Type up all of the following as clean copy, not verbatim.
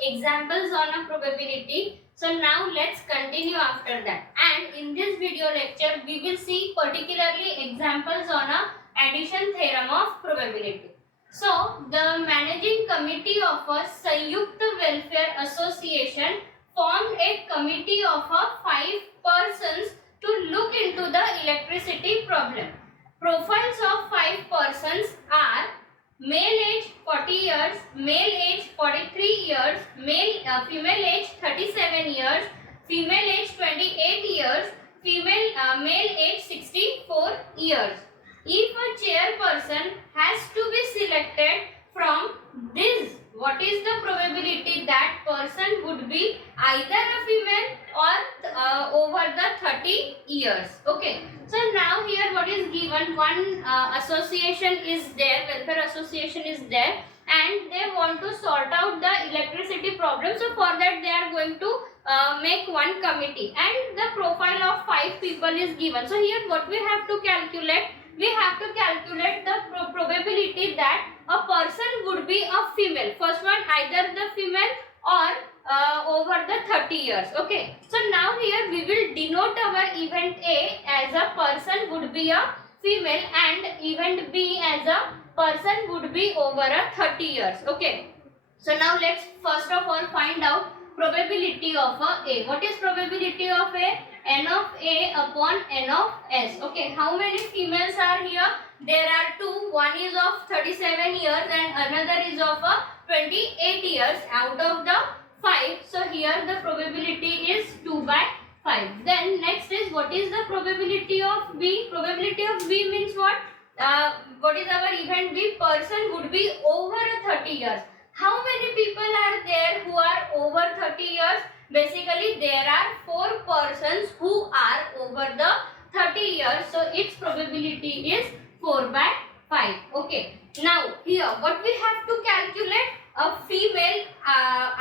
examples on a probability. So now let's continue after that. And in this video lecture, we will see particularly examples on a addition theorem of probability. So the managing committee of a Sanyukt Welfare Association formed a committee of 5 persons to look into the electricity problem. Profiles of 5 persons are male age 40 years, male age 43 years, female age 37 years, female age 28 years, male age 64 years. If a chairperson has to be selected from this, what is the probability that person would be either a female or over the 30 years? Okay. So now here what is given, one association is there, welfare association is there, and they want to sort out the electricity problem. So for that they are going to make one committee, and the profile of 5 people is given. So here what we have to calculate, we have to calculate the probability that a person would be a female. First one, either the female or over the 30 years. Okay. So now here we will denote our event A as a person would be a female and event B as a person would be over a 30 years. Okay. So now let's first of all find out probability of A. What is probability of A? N of A upon N of S. Okay. How many females are here? There are 2. One is of 37 years and another is of 28 years out of the 5. So here the probability is 2 by 5. Then next is, what is the probability of B? Probability of B means what? What is our event B? Person would be over 30 years. How many people are there who are over 30 years? Basically there are 4 persons who are over the 30 years. So its probability is 4 by 5. Okay. Now here what we have to calculate? A female,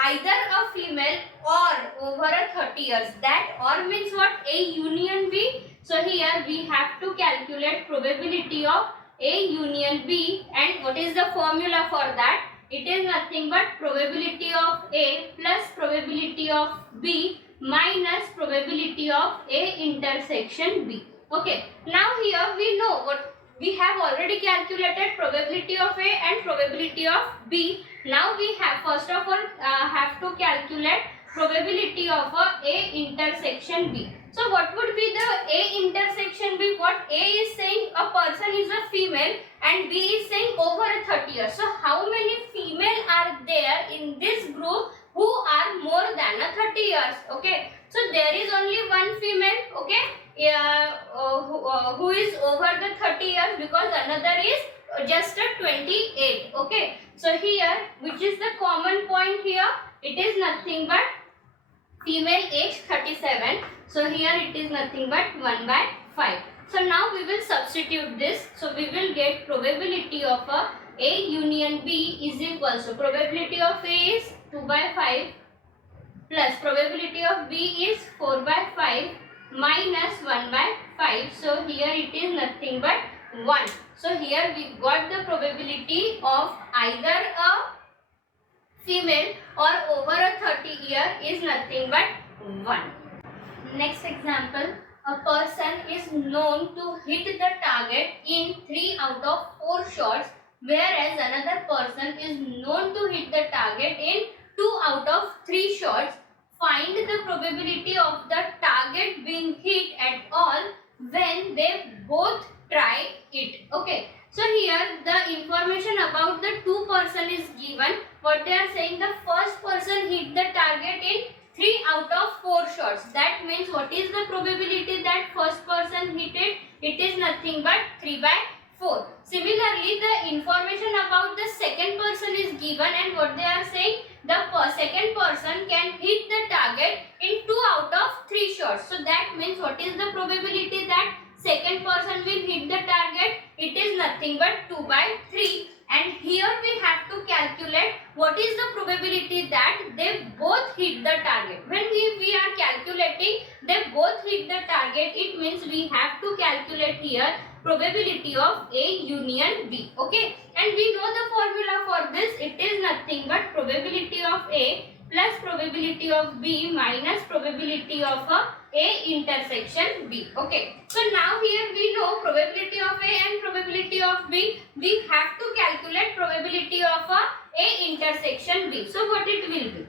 either a female or over 30 years. That or means what? A union B. So here we have to calculate probability of A union B, and what is the formula for that? It is nothing but probability of A plus probability of B minus probability of A intersection B. Okay. Now here we know what we have already calculated, probability of A and probability of B. Now we have first of all have to calculate probability of A intersection B. So what would be the A intersection B? What A is saying, a person is a female and B is saying over 30 years. So how many female are there in this group who are more than 30 years? Okay. So there is only one female. Okay. Who is over the 30 years, because another is just a 28. Okay. So here, which is the common point here? It is nothing but female age 37. So here it is nothing but 1 by 5. So now we will substitute this. So we will get probability of A union B is equal to probability of A is 2 by 5 plus probability of B is 4 by 5 minus 1 by 5. So here it is nothing but 1. So here we got the probability of either a female or over a 30 year is nothing but 1. Next example, a person is known to hit the target in 3 out of 4 shots, whereas another person is known to hit the target in 2 out of 3 shots. Find the probability of the target being hit at all when they both try it. Okay. So here the information about the 2 person is given. What they are saying, the first person hit the target in 3 out of 4 shots. That means what is the probability that first person hit it? It is nothing but 3 by 4. Similarly, the information about the second person is given, and what they are saying, the second person can hit the target in 2 out of 3 shots. So that means what is the probability that second person will hit the target? It is nothing but 2 by 3. And here we have to calculate what is the probability that they both hit the target. When we are calculating they both hit the target, it means we have to calculate here probability of A union B. Okay, and we know the formula for this. It is nothing but probability of A plus probability of B minus probability of A intersection B. Okay. So now here we know probability of A and probability of B. We have to calculate probability of A intersection B. So what it will be?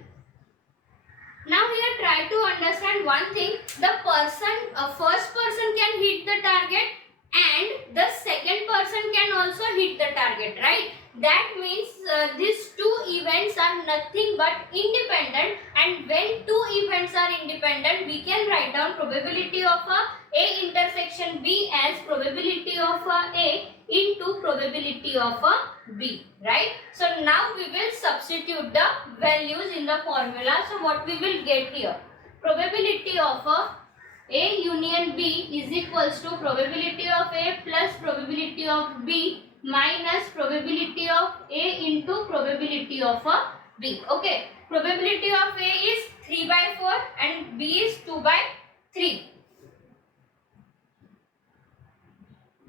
Now here try to understand one thing. The first person can hit the target and the second person can also hit the target, right? That means these two events are nothing but independent, and when two events are independent, we can write down probability of A intersection B as probability of A into probability of B, right? So now we will substitute the values in the formula. So what we will get here? Probability of A union B is equals to probability of A plus probability of B minus probability of A into probability of B. Okay. Probability of A is 3 by 4 and B is 2 by 3.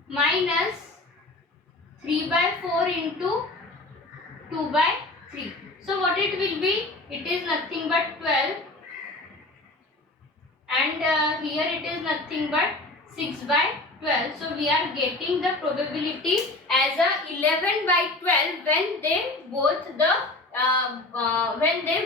Minus 3 by 4 into 2 by 3. So what it will be? It is nothing but 12. And here it is nothing but 6 by 12. So we are getting the probability as a 11 by 12 when they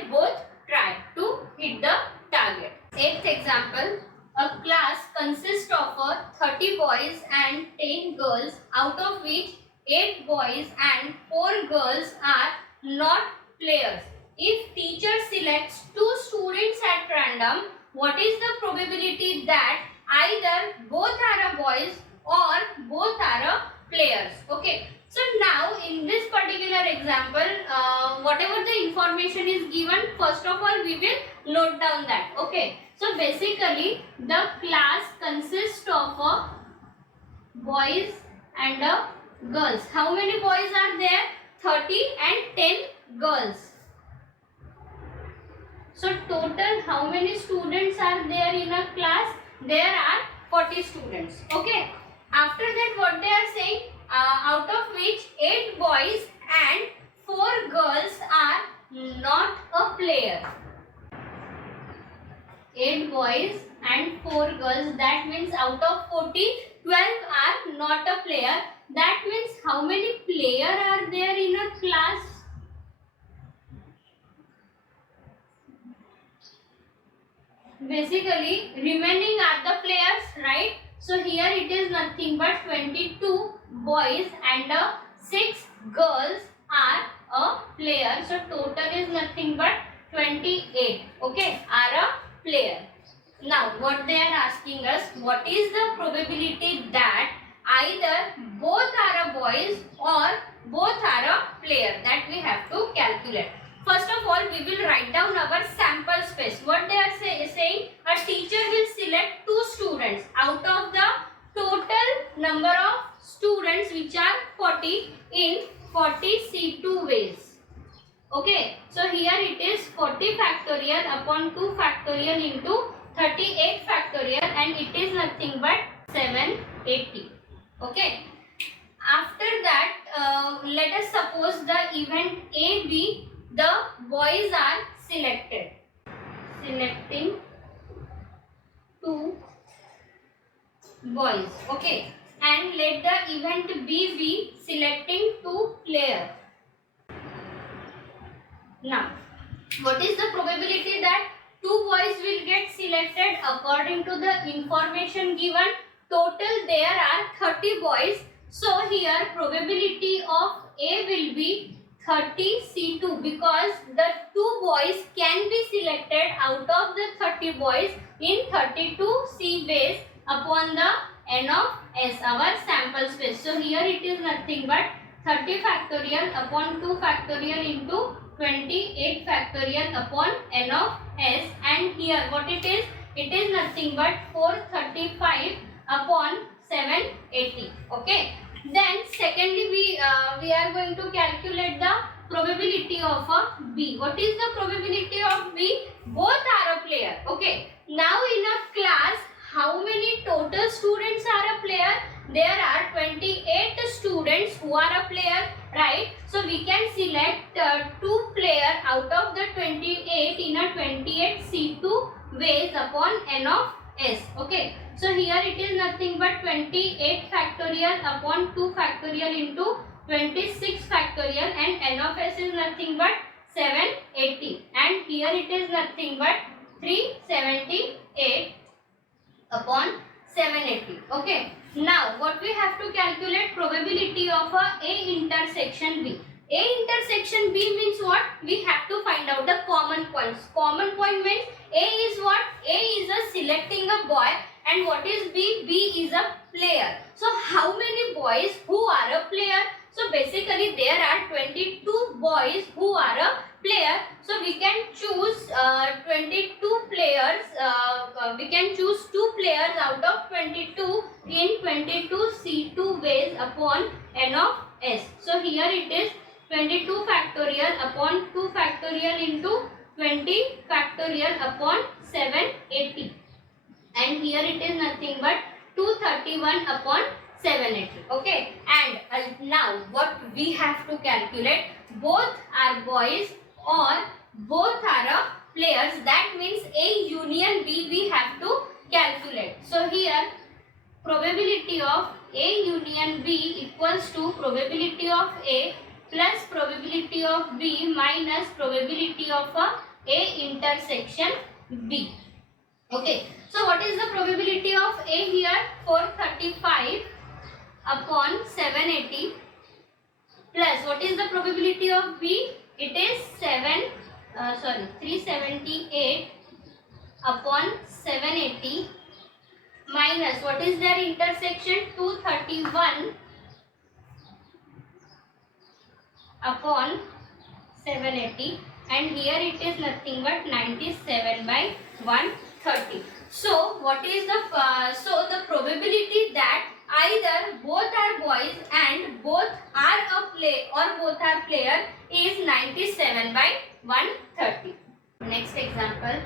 both try to hit the target. 8th example. A class consists of 30 boys and 10 girls, out of which 8 boys and 4 girls are not players. If teacher selects 2 students at random, what is the probability that either both are boys or both are players? Okay. So now in this particular example, whatever the information is given, first of all we will note down that. Okay. So basically the class consists of boys and girls. How many boys are there? 30 and 10 girls. So total how many students are there in a class? There are 40 students. Okay. After that what they are saying? Out of which 8 boys and 4 girls are not a player. 8 boys and 4 girls, that means out of 40, 12 are not a player. That means how many players are there in a class? Basically remaining are the players, right? So here it is nothing but 22 boys and 6 girls are a player. So total is nothing but 28, okay, are a player. Now what they are asking us, what is the probability that either both are a boys or both are a player? That we have to calculate. First of all, we will write down our sample space. What they are saying, a teacher will select 2 students out of the total number of students which are 40 in 40 C2 ways. Okay, so here it is 40 factorial upon 2 factorial into 38 factorial, and it is nothing but 780. Okay, after that let us suppose the event AB, the boys are selected. Selecting 2 boys. Okay, and let the event B be selecting 2 players. Now, what is the probability that 2 boys will get selected according to the information given? Total there are 30 boys. So here probability of A will be 30 C2 because the 2 boys can be selected out of the 30 boys in 32 C ways upon the n of S, our sample space. So here it is nothing but 30 factorial upon 2 factorial into 28 factorial upon n of S, and here what it is? It is nothing but 435 upon 780. Okay. Then secondly we are going to calculate the probability of B. What is the probability of B? Both are a player. Okay. Now in a class, how many total students are a player? There are 28 students who are a player right? So we can select 2 players out of the 28 in a 28 C2 ways upon n of s. Okay, so here it is nothing but 28 factorial upon 2 factorial into 26 factorial, and n of s is nothing but 780, and here it is nothing but 378 upon 780. Okay, now what we have to calculate? Probability of a intersection B. A intersection B means what? We have to find out the common points. Common point means A is what? A is a selecting a boy, and what is B? B is a player. So how many boys who are a player? So basically there are 22 boys who are a player. So we can choose 22 players. We can choose 2 players out of 22 in 22 C2 ways upon n of s. So here it is 22 factorial upon 2 factorial into 20 factorial upon 780, and here it is nothing but 231 upon 780. Okay, and now what we have to calculate? Both are boys or both are players. That means A union B we have to calculate. So here probability of A union B equals to probability of A plus probability of B minus probability of A intersection B. Okay, so what is the probability of A here? 435 upon 780 plus what is the probability of B? It is 378 upon 780 minus what is their intersection? 231 upon 780, and here it is nothing but 97 by 130. So what is the the probability that either both are boys and both are both are player is 97 by 130. Next example.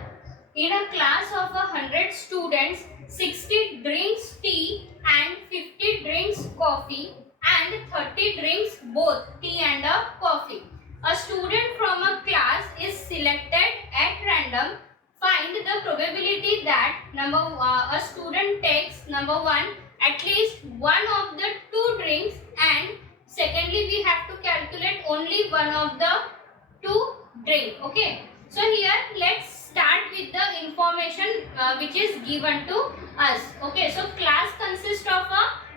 In a class of 100 students, 60 drinks tea and 50 drinks coffee, and 30 drinks both tea and coffee. A student from a class is selected at random. Find the probability that a student takes number 1 at least one of the 2 drinks, and secondly we have to calculate only one of the 2 drink. Okay, so here let's start with the information which is given to us. Okay, so class consists of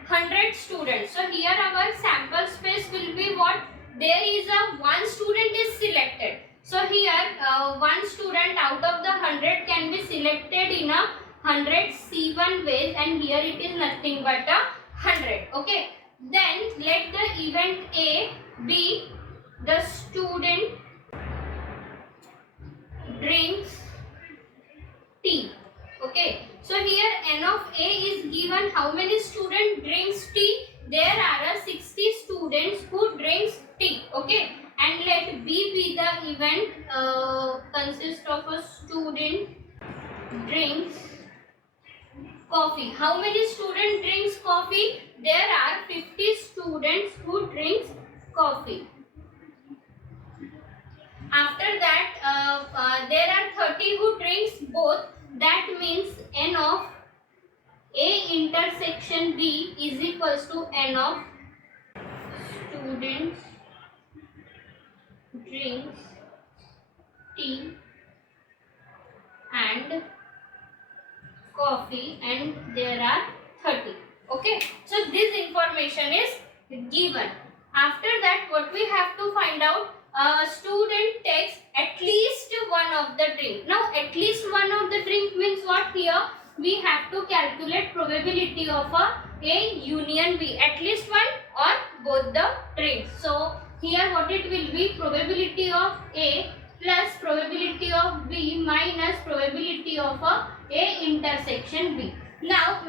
100 students. So here our sample space will be what? There is one student is selected. So here one student out of the 100 can be selected in a 100 C1 ways, and here it is nothing but 100. Okay, then let the event A be the student drinks tea. Okay, so here n of A is given. How many student drinks tea? There are 60 students who drinks tea. Okay, and let B be the event consists of a student drinks coffee. How many student drinks coffee? There are 50 students who drinks coffee. After that there are 30 who drinks both. That means n of A intersection B is equals to n of students drinks tea and coffee, and there are 30. Okay, so this information is given. After that what we have to find out? Student takes at least one of the drink. Now at least one of the drink means what? Here we have to calculate probability of A union B, at least one or both the drinks. So here what it will be? Probability of A plus probability of B minus probability of A intersection B. Now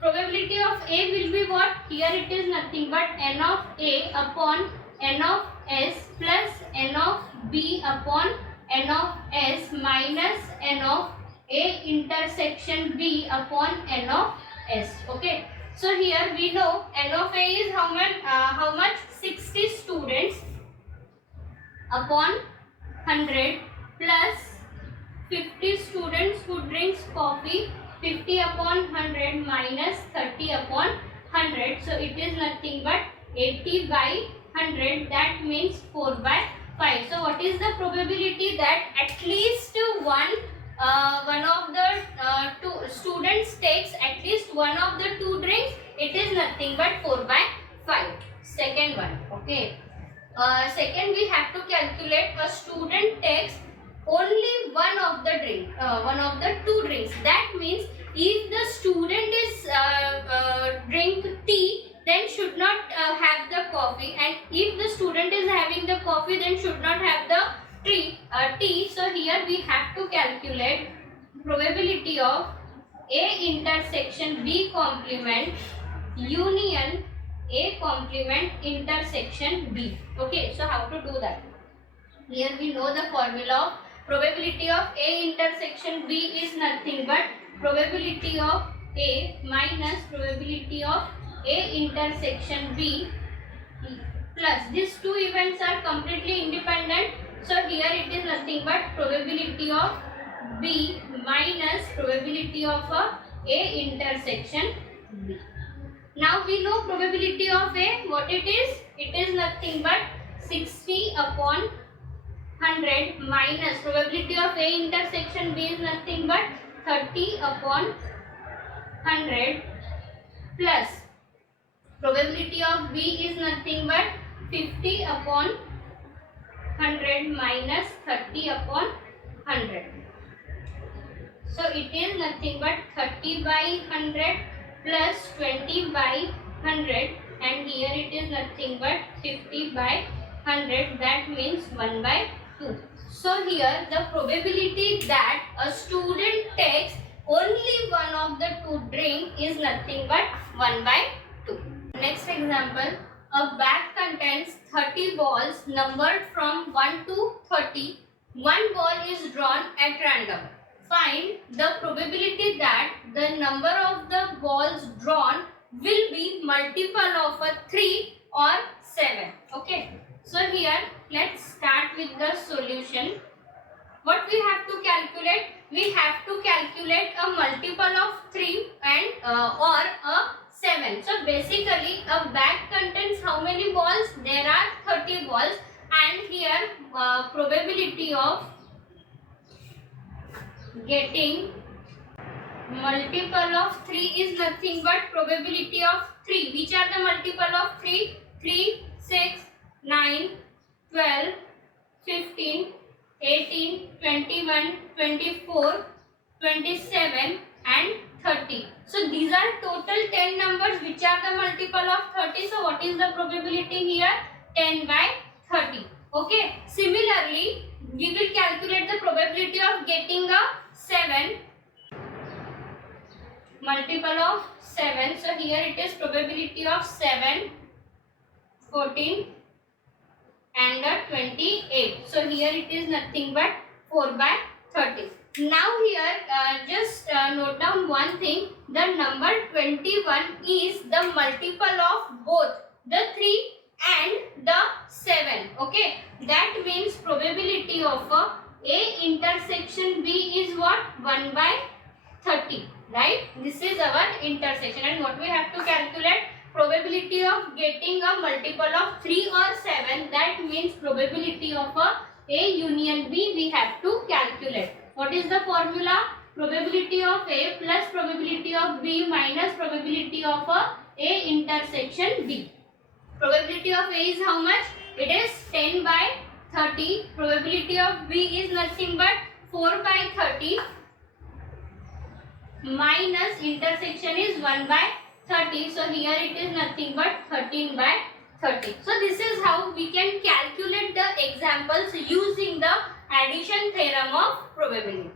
probability of A will be what? Here it is nothing but n of A upon n of S plus n of B upon n of S minus n of A intersection B upon n of S. Okay, So here we know N of A is how much 60 students upon 100 plus 50 students who drinks coffee, 50 upon 100 minus 30 upon 100. So it is nothing but 80 by 100, that means 4 by 5. So what is the probability that at least one of the two students takes at least one of the two drinks? It is nothing but 4 by 5. Second one, okay. Second, we have to calculate a student takes only one of the two drinks. That means if the student is drink tea, then should not have the coffee, and if the student is having the coffee, then should not have the tea. So here we have to calculate probability of A intersection B complement union A complement intersection B. Okay, so how to do that? Here we know the formula of probability of A intersection B is nothing but probability of A minus probability of A intersection B plus these two events are completely independent. So here it is nothing but probability of B minus probability of A intersection B. Now we know probability of A, what it is? It is nothing but 60 upon 100 minus probability of A intersection B is nothing but 30 upon 100 plus probability of B is nothing but 50 upon 100 minus 30 upon 100. So it is nothing but 30 by 100 plus 20 by 100, and here it is nothing but 50 by 100, that means 1 by 2. So here the probability that a student takes only one of the two drink is nothing but 1 by 2. Next example, a bag contains 30 balls numbered from 1 to 30. One ball is drawn at random. Find the probability that the number of the balls drawn will be multiple of a 3 or 7. Okay. So here let's start with the solution. What we have to calculate? We have to calculate a multiple of 3 and or a 7. So basically a bag contains how many balls? There are 30 balls, and here probability of getting multiple of 3 is nothing but probability of 3. Which are the multiple of 3? 3, 6, 9, 12, 15, 18, 21, 24, 27 and 30. So these are total 10 numbers which are the multiple of 30. So what is the probability here? 10 by 30. Okay. Similarly, we will calculate the probability of getting a 7, multiple of 7. So here it is probability of 7, 14 and 28. So here it is nothing but 4 by 30. Now here just note down one thing. The number 21 is the multiple of both the 3 and the 7. Okay. That means probability of A intersection B is what? 1 by 30. Right? This is our intersection, and what we have to calculate? Probability of getting a multiple of 3 or 7. That means probability of A union B we have to calculate. What is the formula? Probability of A plus probability of B minus probability of A intersection B. Probability of A is how much? It is 10 by 30. Probability of B is nothing but 4 by 30 minus intersection is 1 by 30. So here it is nothing but 13 by 30. So this is how we can calculate the examples using the addition theorem of probability.